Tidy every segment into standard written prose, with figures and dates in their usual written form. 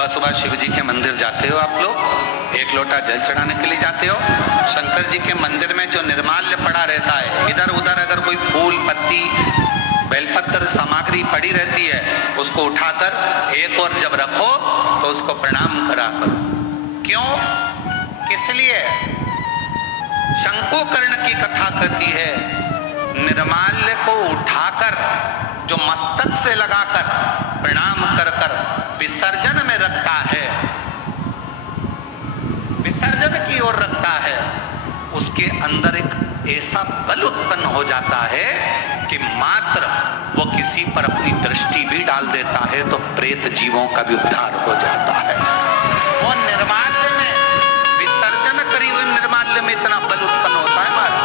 सुबह सुबह शिव जी के मंदिर जाते हो आप लोग, एक लोटा जल चढ़ाने के लिए जाते हो। शंकर जी के मंदिर में जो निर्माल्य पड़ा रहता है, इधर उधर अगर कोई फूल पत्ती बेलपत्र सामग्री पड़ी रहती है, उसको उठाकर एक और जब रखो तो उसको प्रणाम करा करो। क्यों, किस लिए? शंकुकर्ण की कथा कहती है, निर्माल्य को उठाकर जो मस्तक से लगाकर प्रणाम कर कर विसर्जन में रखता है, विसर्जन की ओर रखता है, उसके अंदर एक ऐसा बल उत्पन्न हो जाता है कि मात्र वो किसी पर अपनी दृष्टि भी डाल देता है तो प्रेत जीवों का भी उद्धार हो जाता है। वो निर्माल्य में, विसर्जन करी हुई निर्माल्य में इतना बल उत्पन्न होता है महाराज।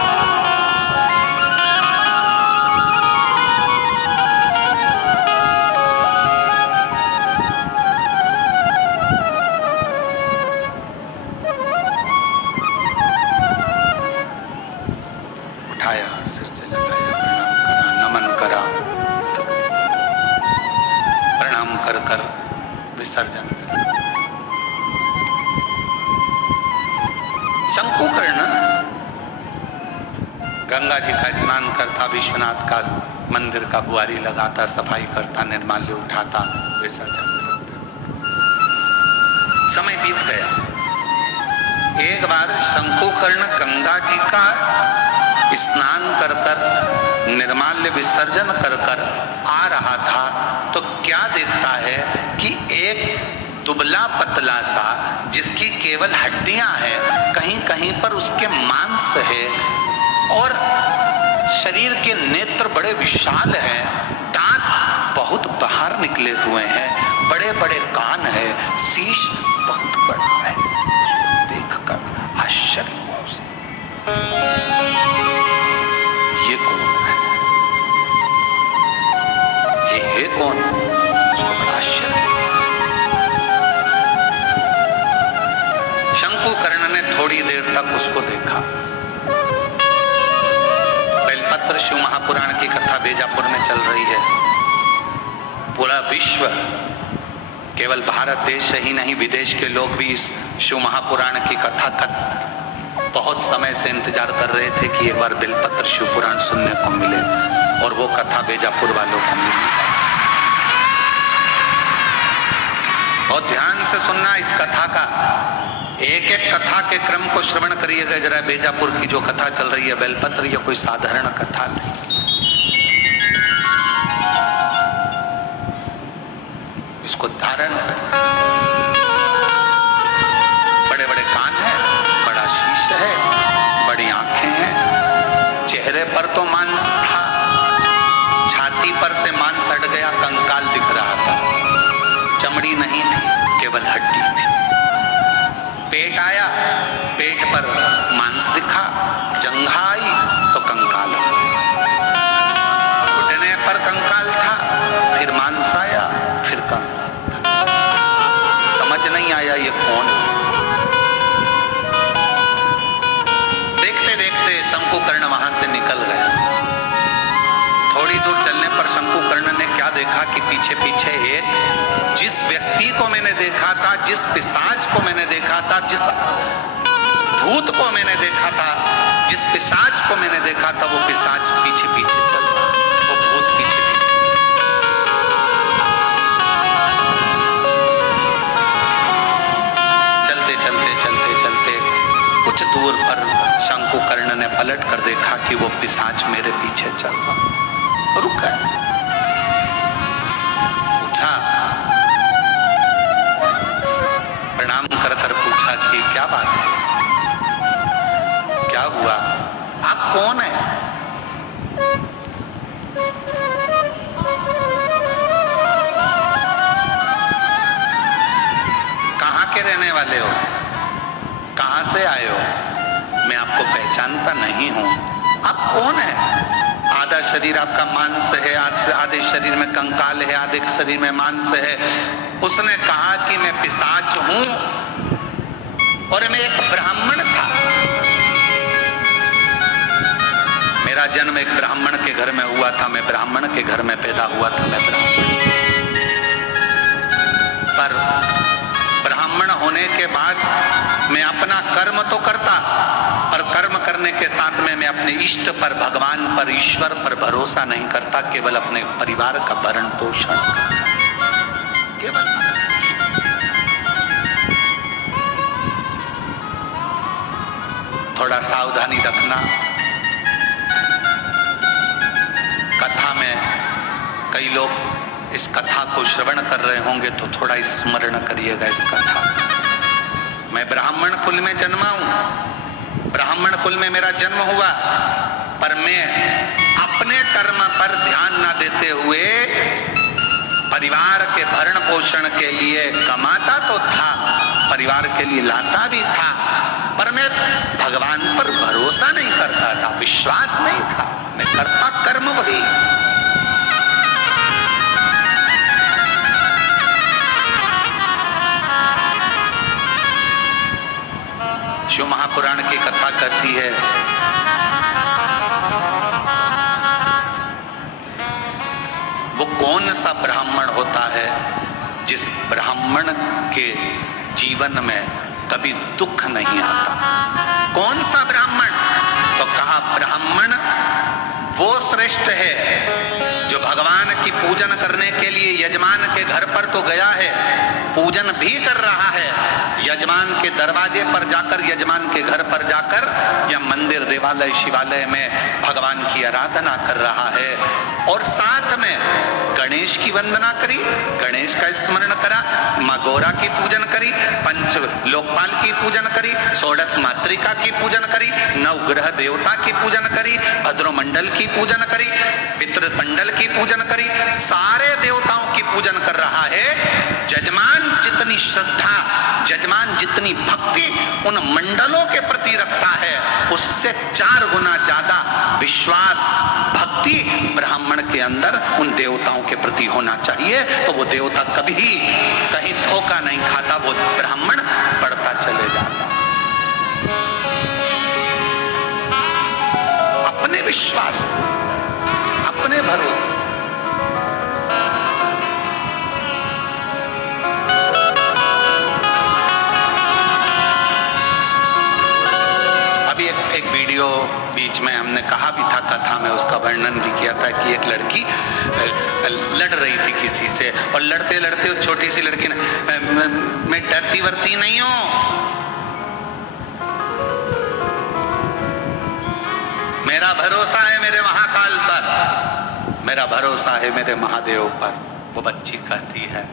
उठाया, सिर से लगाया, प्रणाम करा, नमन करा, प्रणाम कर कर विसर्जन करा। शंकुकर्ण गंगा जी का स्नान करता, विश्वनाथ का मंदिर का बुआरी लगाता, सफाई करता, निर्माल्य उठाता, विसर्जन करता। समय बीत गया। एक बार शंकुकर्ण गंगा जी का स्नान कर कर निर्माल्य विसर्जन कर कर आ रहा था तो क्या देखता है कि एक दुबला पतला सा, जिसकी केवल हड्डियां हैं, कहीं कहीं पर उसके मांस है और शरीर के नेत्र बड़े विशाल हैं, दांत बहुत बाहर निकले हुए हैं, बड़े बड़े कान है, शीश बहुत बड़ा है। उसको देखकर आश्चर्य हुआ उसे, ये कौन है, ये है कौन? उसको बड़ा आश्चर्य। शंकुकर्ण ने थोड़ी देर तक उसको देखा। बेलपत्र शिव महापुराण की कथा बीजापुर में चल रही है। पूरा विश्व, केवल भारत देश ही नहीं, विदेश के लोग भी इस शिव महापुराण की कथा का बहुत समय से इंतजार कर रहे थे कि एक बार बेलपत्र शिव पुराण सुनने को मिले, और वो कथा बीजापुर वालों को मिली। बहुत ध्यान से सुनना इस कथा का, एक एक कथा के क्रम को श्रवण करिएगा जरा। बीजापुर की जो कथा चल रही है बेलपत्र, ये कोई साधारण कथा नहीं। इसको धारण करिए। बड़े बड़े कान हैं, बड़ा शीश है, बड़ी आंखें हैं, चेहरे पर तो मांस था, छाती पर से मांस हट गया, कंकाल दिख रहा था, चमड़ी नहीं थी, केवल हड्डी थी। पेट आया, पेट पर मांस दिखा, जंघा आई तो कंकाल हो गया, घुटने पर कंकाल था, फिर मांस आया, फिर कंकाल था। समझ नहीं आया ये कौन। देखते देखते शंकुकर्ण वहां से निकल गया। थोड़ी दूर चलने पर शंकुकर्ण ने क्या देखा कि पीछे पीछे एक, जिस व्यक्ति को मैंने देखा था, जिस पिशाच को मैंने देखा था, जिस भूत को मैंने देखा था, जिस पिशाच को मैंने देखा था, वो पिशाच पीछे पीछे चल रहा, वो भूत पीछे पीछे। चलते चलते चलते चलते कुछ दूर पर शंकुकर्ण ने पलट कर देखा कि वो पिशाच मेरे पीछे चल रहा। रुक गए, पूछा, प्रणाम कर कर पूछा कि क्या बात है, क्या हुआ, आप कौन है? कहाँ के रहने वाले हो, कहाँ से आए हो? मैं आपको पहचानता नहीं हूं, आप कौन है? आधा शरीर आपका मांस है, आधे शरीर में कंकाल है, आधे शरीर में मांस है। उसने कहा कि मैं पिशाच हूं और मैं एक ब्राह्मण था। मेरा जन्म एक ब्राह्मण के घर में हुआ था, मैं ब्राह्मण के घर में पैदा हुआ था, मैं ब्राह्मण। पर होने के बाद मैं अपना कर्म तो करता, पर कर्म करने के साथ में मैं अपने इष्ट पर, भगवान पर, ईश्वर पर भरोसा नहीं करता, केवल अपने परिवार का भरण पोषण केवल। थोड़ा सावधानी रखना। कथा में कई लोग इस कथा को श्रवण कर रहे होंगे तो थोड़ा स्मरण करिएगा इस कथा। मैं ब्राह्मण कुल में जन्मा हूं, ब्राह्मण कुल में मेरा जन्म हुआ, पर मैं अपने कर्म पर ध्यान न देते हुए परिवार के भरण पोषण के लिए कमाता तो था, परिवार के लिए लाता भी था, पर मैं भगवान पर भरोसा नहीं करता था, विश्वास नहीं था, मैं करता कर्म वही। शिव महापुराण की कथा कहती है, वो कौन सा ब्राह्मण होता है जिस ब्राह्मण के जीवन में कभी दुख नहीं आता। कौन सा ब्राह्मण? तो कहा ब्राह्मण वो श्रेष्ठ है जो भगवान की पूजन करने के लिए यजमान के घर पर तो गया है, पूजन भी कर रहा है, यजमान के दरवाजे पर जाकर, यजमान के घर पर जाकर या मंदिर, देवालय, शिवालय में भगवान की आराधना कर रहा है, और साथ में गणेश की वंदना करी, गणेश का स्मरण करा, माँ गौरा की पूजन करी, पंच लोकपाल की पूजन करी, षोडश मातृका की पूजन करी, नवग्रह देवता की पूजन करी, भद्रमंडल की पूजन करी, पितृमंडल की पूजन करी, सारे देवताओं की पूजन कर रहा है। जजमान जितनी श्रद्धा, जजमान जितनी भक्ति उन मंडलों के प्रति रखता है, उससे 4 गुना ज्यादा विश्वास, भक्ति ब्राह्मण के अंदर उन देवताओं के प्रति होना चाहिए। तो वो देवता कभी कहीं धोखा नहीं खाता, वो ब्राह्मण बढ़ता चले जाता। अपने विश्वास पर, अपने भरोसे। अभी एक वीडियो बीच में हमने कहा भी था, कथा में उसका वर्णन भी किया था कि एक लड़की लड़ रही थी किसी से, और लड़ते लड़ते उस छोटी सी लड़की ने, मैं डरती वरती नहीं हूं, मेरा भरोसा है मेरे महाकाल पर, मेरा भरोसा है मेरे महादेव पर। वो बच्ची कहती है,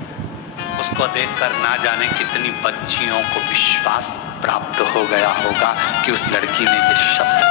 उसको देखकर ना जाने कितनी बच्चियों को विश्वास प्राप्त हो गया होगा कि उस लड़की ने ये शब्द